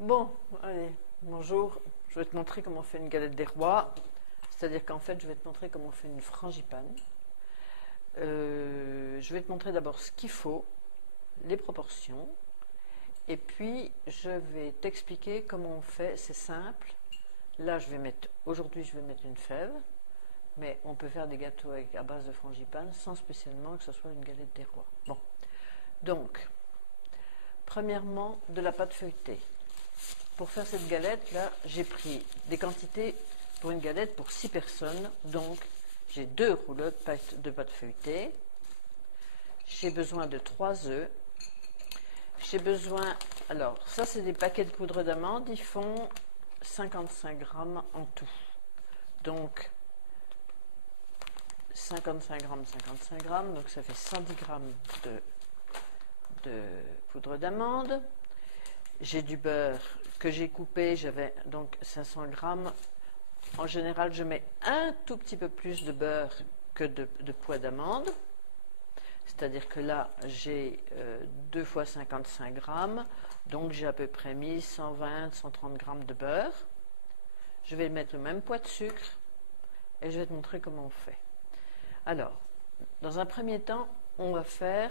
Bon, allez, bonjour. Je vais te montrer comment on fait une galette des rois. C'est-à-dire qu'en fait, je vais te montrer comment on fait une frangipane. Je vais te montrer d'abord ce qu'il faut, les proportions. Et puis, je vais t'expliquer comment on fait. C'est simple. Là, aujourd'hui, je vais mettre une fève. Mais on peut faire des gâteaux à base de frangipane sans spécialement que ce soit une galette des rois. Bon. Donc, premièrement, de la pâte feuilletée. Pour faire cette galette, là, j'ai pris des quantités pour une galette pour 6 personnes. Donc, j'ai 2 rouleaux de pâte feuilletée. J'ai besoin de 3 œufs. J'ai besoin... Alors, ça, c'est des paquets de poudre d'amande. Ils font 55 grammes en tout. Donc, 55 grammes. Donc, ça fait 110 grammes de poudre d'amande. J'ai du beurre que j'ai coupé, j'avais donc 500 grammes. En général, je mets un tout petit peu plus de beurre que de poids d'amande. C'est-à-dire que là, j'ai 2 fois 55 grammes. Donc, j'ai à peu près mis 120, 130 grammes de beurre. Je vais mettre le même poids de sucre et je vais te montrer comment on fait. Alors, dans un premier temps, on va faire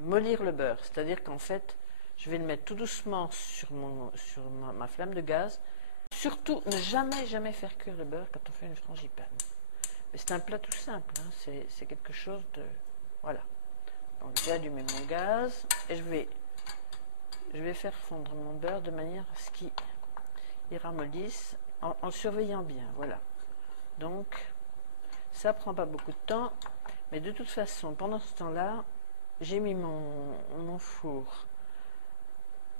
mollir le beurre. C'est-à-dire qu'en fait, je vais le mettre tout doucement sur ma flamme de gaz. Surtout, ne jamais faire cuire le beurre quand on fait une frangipane. Mais c'est un plat tout simple, hein, c'est quelque chose de... Voilà. Donc j'ai allumé mon gaz et je vais faire fondre mon beurre de manière à ce qu'il ramollisse en surveillant bien. Voilà. Donc, ça prend pas beaucoup de temps, mais de toute façon, pendant ce temps-là, j'ai mis mon four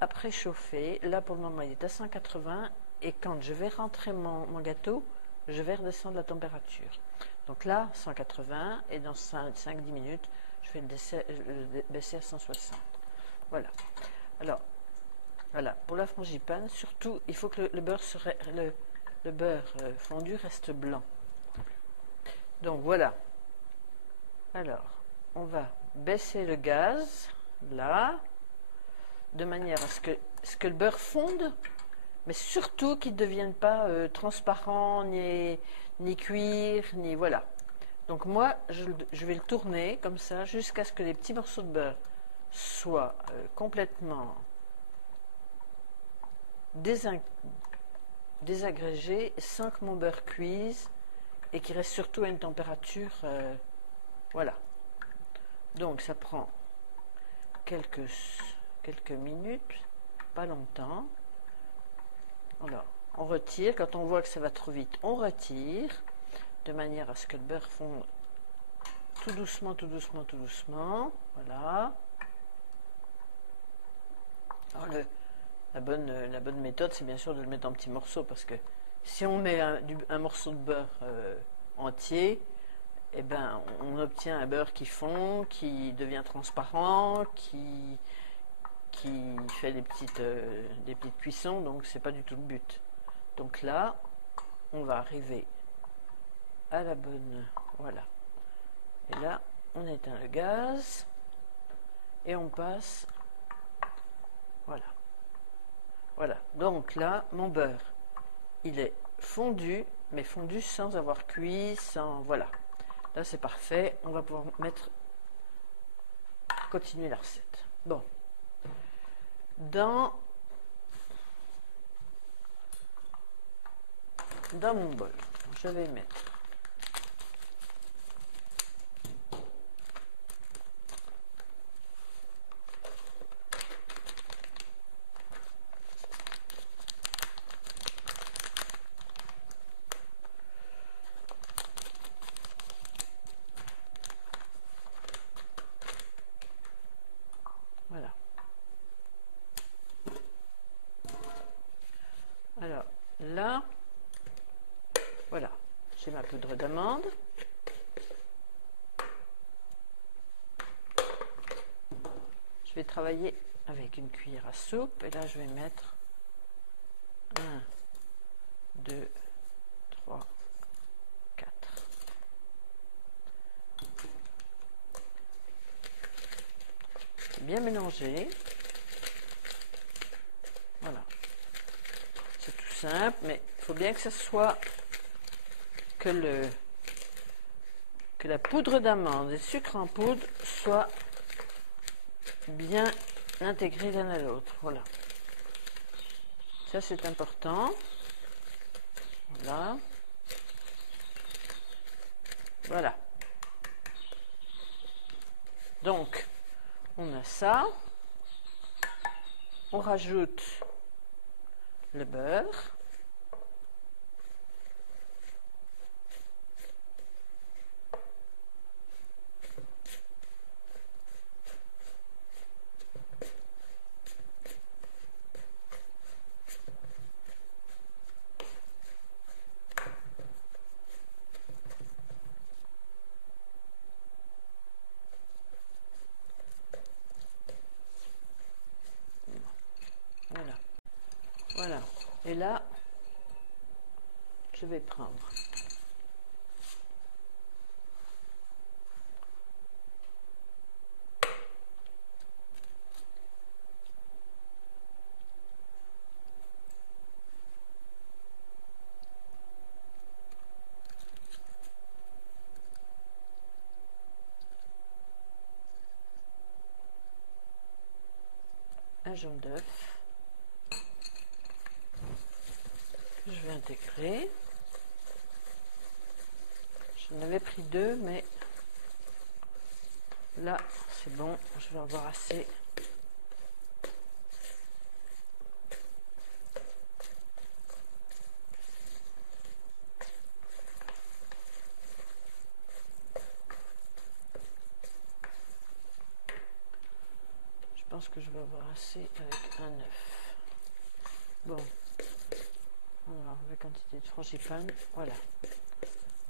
à préchauffer. Là, pour le moment, il est à 180. Et quand je vais rentrer mon gâteau, je vais redescendre la température. Donc là, 180. Et dans 5-10 minutes, je vais le baisser à 160. Voilà. Alors, voilà. Pour la frangipane, surtout, il faut que le beurre fondu reste blanc. Donc voilà. Alors, on va baisser le gaz, là, de manière à ce que le beurre fonde, mais surtout qu'il ne devienne pas transparent, ni cuir, ni voilà. Donc moi, je vais le tourner comme ça, jusqu'à ce que les petits morceaux de beurre soient complètement désagrégés, sans que mon beurre cuise, et qu'il reste surtout à une température... voilà. Donc ça prend quelques minutes, pas longtemps. Alors, on retire. Quand on voit que ça va trop vite, on retire, de manière à ce que le beurre fonde tout doucement. Voilà. Alors la bonne méthode, c'est bien sûr de le mettre en petits morceaux, parce que si on met un morceau de beurre entier, eh ben, on obtient un beurre qui fond, qui devient transparent, qui fait des petites cuissons, donc c'est pas du tout le but. Donc là, on va arriver à la bonne... Voilà. Et là, on éteint le gaz et on passe... Voilà. Voilà. Donc là, mon beurre, il est fondu, mais fondu sans avoir cuit, sans... Voilà. Là, c'est parfait. On va pouvoir continuer la recette. Bon. Dans mon bol, je vais mettre voilà. Alors là, voilà, j'ai ma poudre d'amande. Je vais travailler avec une cuillère à soupe et là je vais mettre 1, 2, 3, 4. Bien mélanger. simple, mais il faut bien que ce soit que la poudre d'amande et le sucre en poudre soient bien intégrés l'un à l'autre. Voilà. Ça, c'est important. Voilà. Voilà. Donc, on a ça. On rajoute le beurre. Voilà. Voilà. Et là, je vais prendre un jaune d'œuf que je vais intégrer. J'en avais pris 2, mais là, c'est bon, je vais avoir assez. Je pense que je vais avoir assez avec un œuf. Bon, alors la quantité de frangipane, voilà.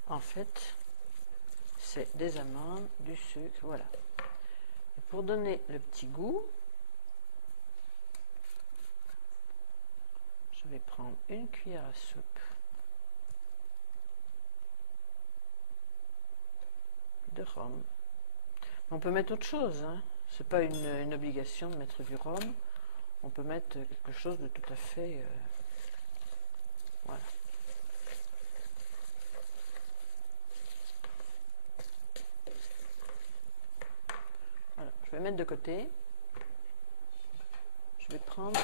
En fait, c'est des amandes, du sucre, voilà. Et pour donner le petit goût, je vais prendre une cuillère à soupe de rhum. On peut mettre autre chose, hein. C'est pas une obligation de mettre du rhum. On peut mettre quelque chose de tout à fait... voilà. Voilà, je vais mettre de côté. Je vais prendre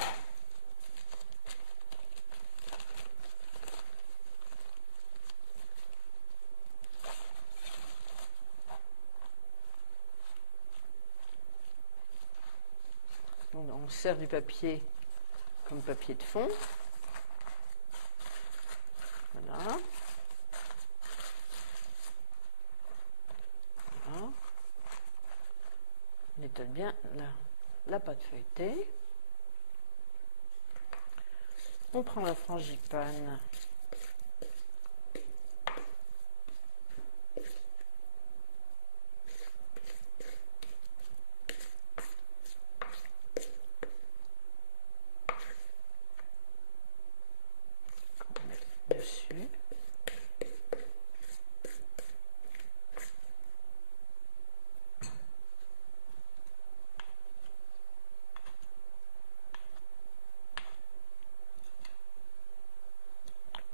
on sert du papier comme papier de fond. Voilà. Voilà. On étale bien la pâte feuilletée. On prend la frangipane. Qu'on met dessus.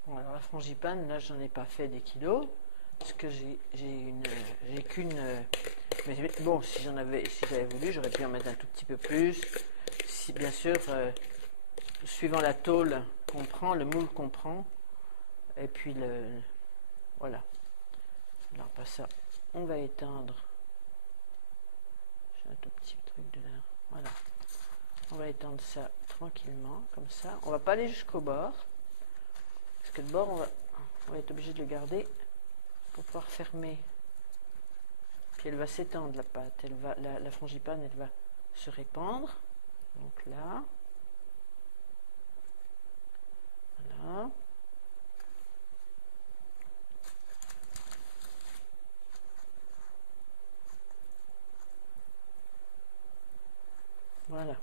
Bon, alors la frangipane, là j'en ai pas fait des kilos, parce que j'ai qu'une... mais bon, si j'avais voulu, j'aurais pu en mettre un tout petit peu plus. Si, bien sûr, suivant la tôle qu'on prend, le moule qu'on prend, et puis voilà. Alors pas ça, on va éteindre. J'ai un tout petit truc de là. Voilà. On va étendre ça tranquillement, comme ça. On va pas aller jusqu'au bord, parce que le bord, on va être obligé de le garder pour pouvoir fermer. Puis elle va s'étendre, la pâte. La frangipane, elle va se répandre. Donc là. Voilà. Voilà.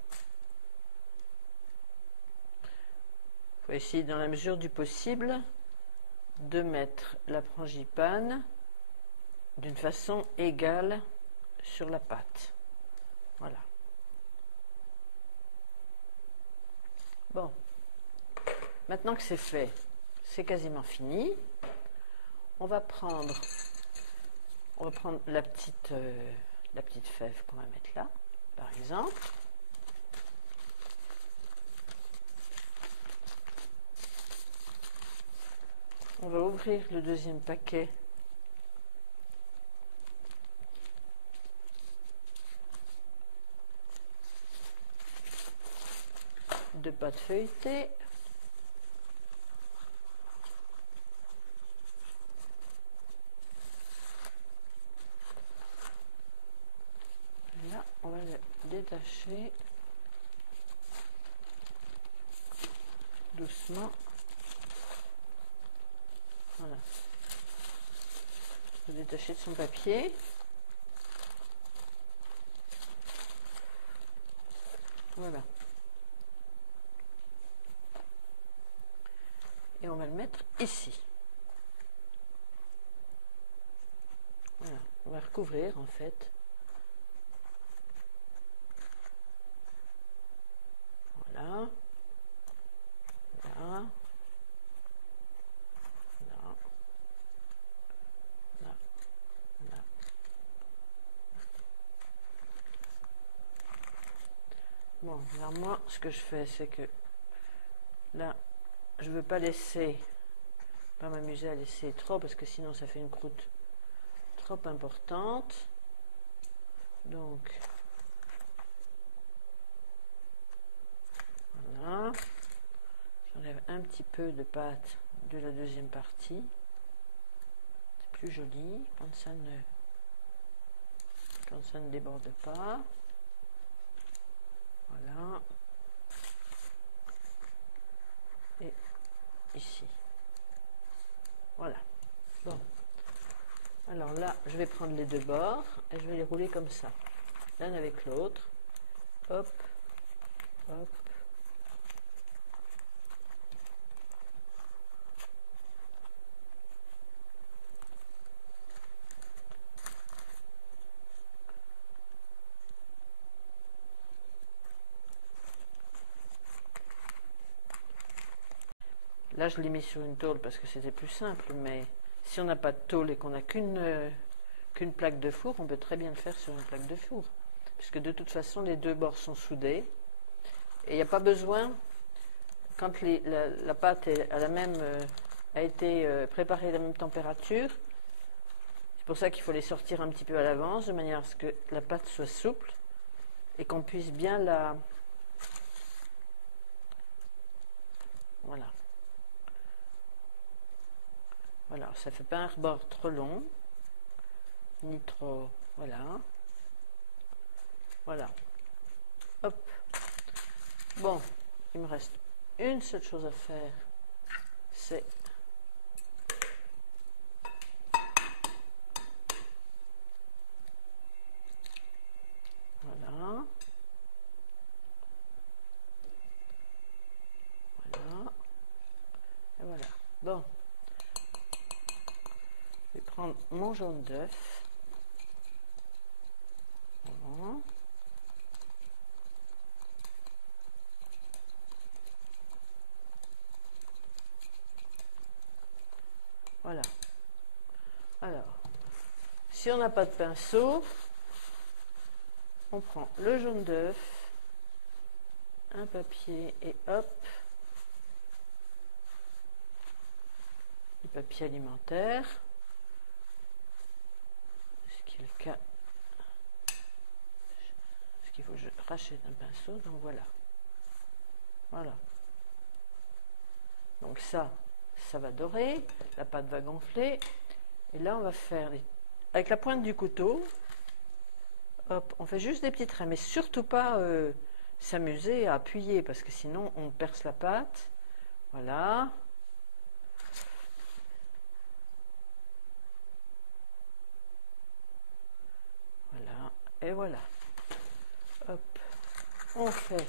Il faut essayer, dans la mesure du possible, de mettre la frangipane d'une façon égale sur la pâte. Voilà. Bon. Maintenant que c'est fait, c'est quasiment fini. On va prendre la petite fève qu'on va mettre là, par exemple. On va ouvrir le deuxième paquet de pâte feuilletée. Là, on va le détacher doucement. Voilà. On va détacher de son papier. Voilà. Et on va le mettre ici. Voilà. On va recouvrir en fait. Voilà. Là. Là. Là. Là. Bon, alors moi, ce que je fais, c'est que là, je ne veux pas m'amuser à laisser trop, parce que sinon ça fait une croûte trop importante. Donc, voilà. J'enlève un petit peu de pâte de la deuxième partie. C'est plus joli quand ça ne déborde pas. Voilà. Et ici. Voilà. Bon. Alors là, je vais prendre les deux bords et je vais les rouler comme ça. L'un avec l'autre. Hop. Hop. Là, je l'ai mis sur une tôle parce que c'était plus simple, mais si on n'a pas de tôle et qu'on n'a qu'une plaque de four, on peut très bien le faire sur une plaque de four. Puisque de toute façon, les deux bords sont soudés. Et il n'y a pas besoin, quand la pâte a été préparée à la même température, c'est pour ça qu'il faut les sortir un petit peu à l'avance, de manière à ce que la pâte soit souple et qu'on puisse bien la... Voilà. Voilà, ça ne fait pas un rebord trop long, ni trop... Voilà. Voilà. Hop. Bon, il me reste une seule chose à faire, c'est... Voilà. Voilà. Et voilà. Bon. Je vais prendre mon jaune d'œuf. Voilà. Voilà. Alors, si on n'a pas de pinceau, on prend le jaune d'œuf, un papier et hop, du papier alimentaire, ce qui est le cas, ce qu'il faut que je rachète un pinceau, donc voilà. Voilà. Donc ça va dorer, la pâte va gonfler, et là on va faire, avec la pointe du couteau, hop, on fait juste des petits traits, mais surtout pas s'amuser à appuyer, parce que sinon on perce la pâte. Voilà. Voilà, et voilà. Hop, on fait.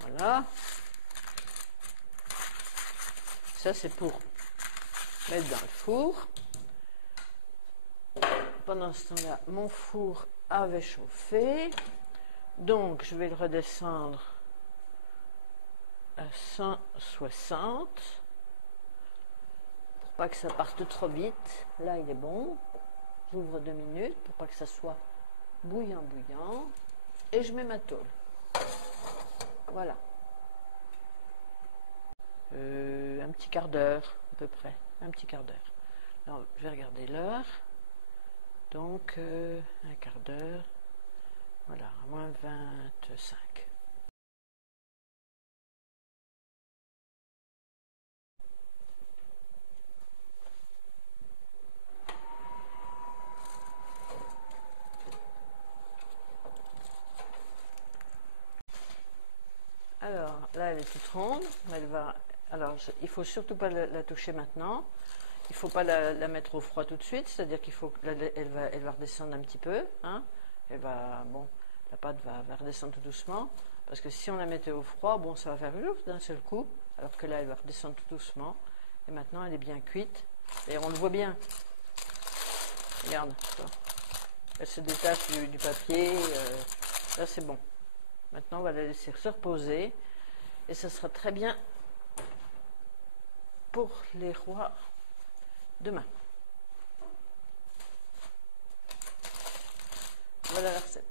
Voilà. Ça, c'est pour mettre dans le four. Pendant ce temps-là, mon four avait chauffé. Donc, je vais le redescendre à 160 pour pas que ça parte trop vite. Là, il est bon. J'ouvre 2 minutes pour pas que ça soit bouillant. Et je mets ma tôle. Voilà. Un petit quart d'heure à peu près. Un petit quart d'heure. Alors, je vais regarder l'heure. Donc, un quart d'heure. Voilà, moins 25. Alors, là, elle est toute ronde. Mais elle va... Alors, il ne faut surtout pas la toucher maintenant. Il ne faut pas la mettre au froid tout de suite. C'est-à-dire qu'il faut elle va redescendre un petit peu. Hein. Bon, la pâte va redescendre tout doucement. Parce que si on la mettait au froid, bon, ça va faire juste d'un seul coup. Alors que là, elle va redescendre tout doucement. Et maintenant, elle est bien cuite. Et on le voit bien. Regarde. Elle se détache du papier. Là, c'est bon. Maintenant, on va la laisser se reposer. Et ça sera très bien pour les rois demain. Voilà la recette.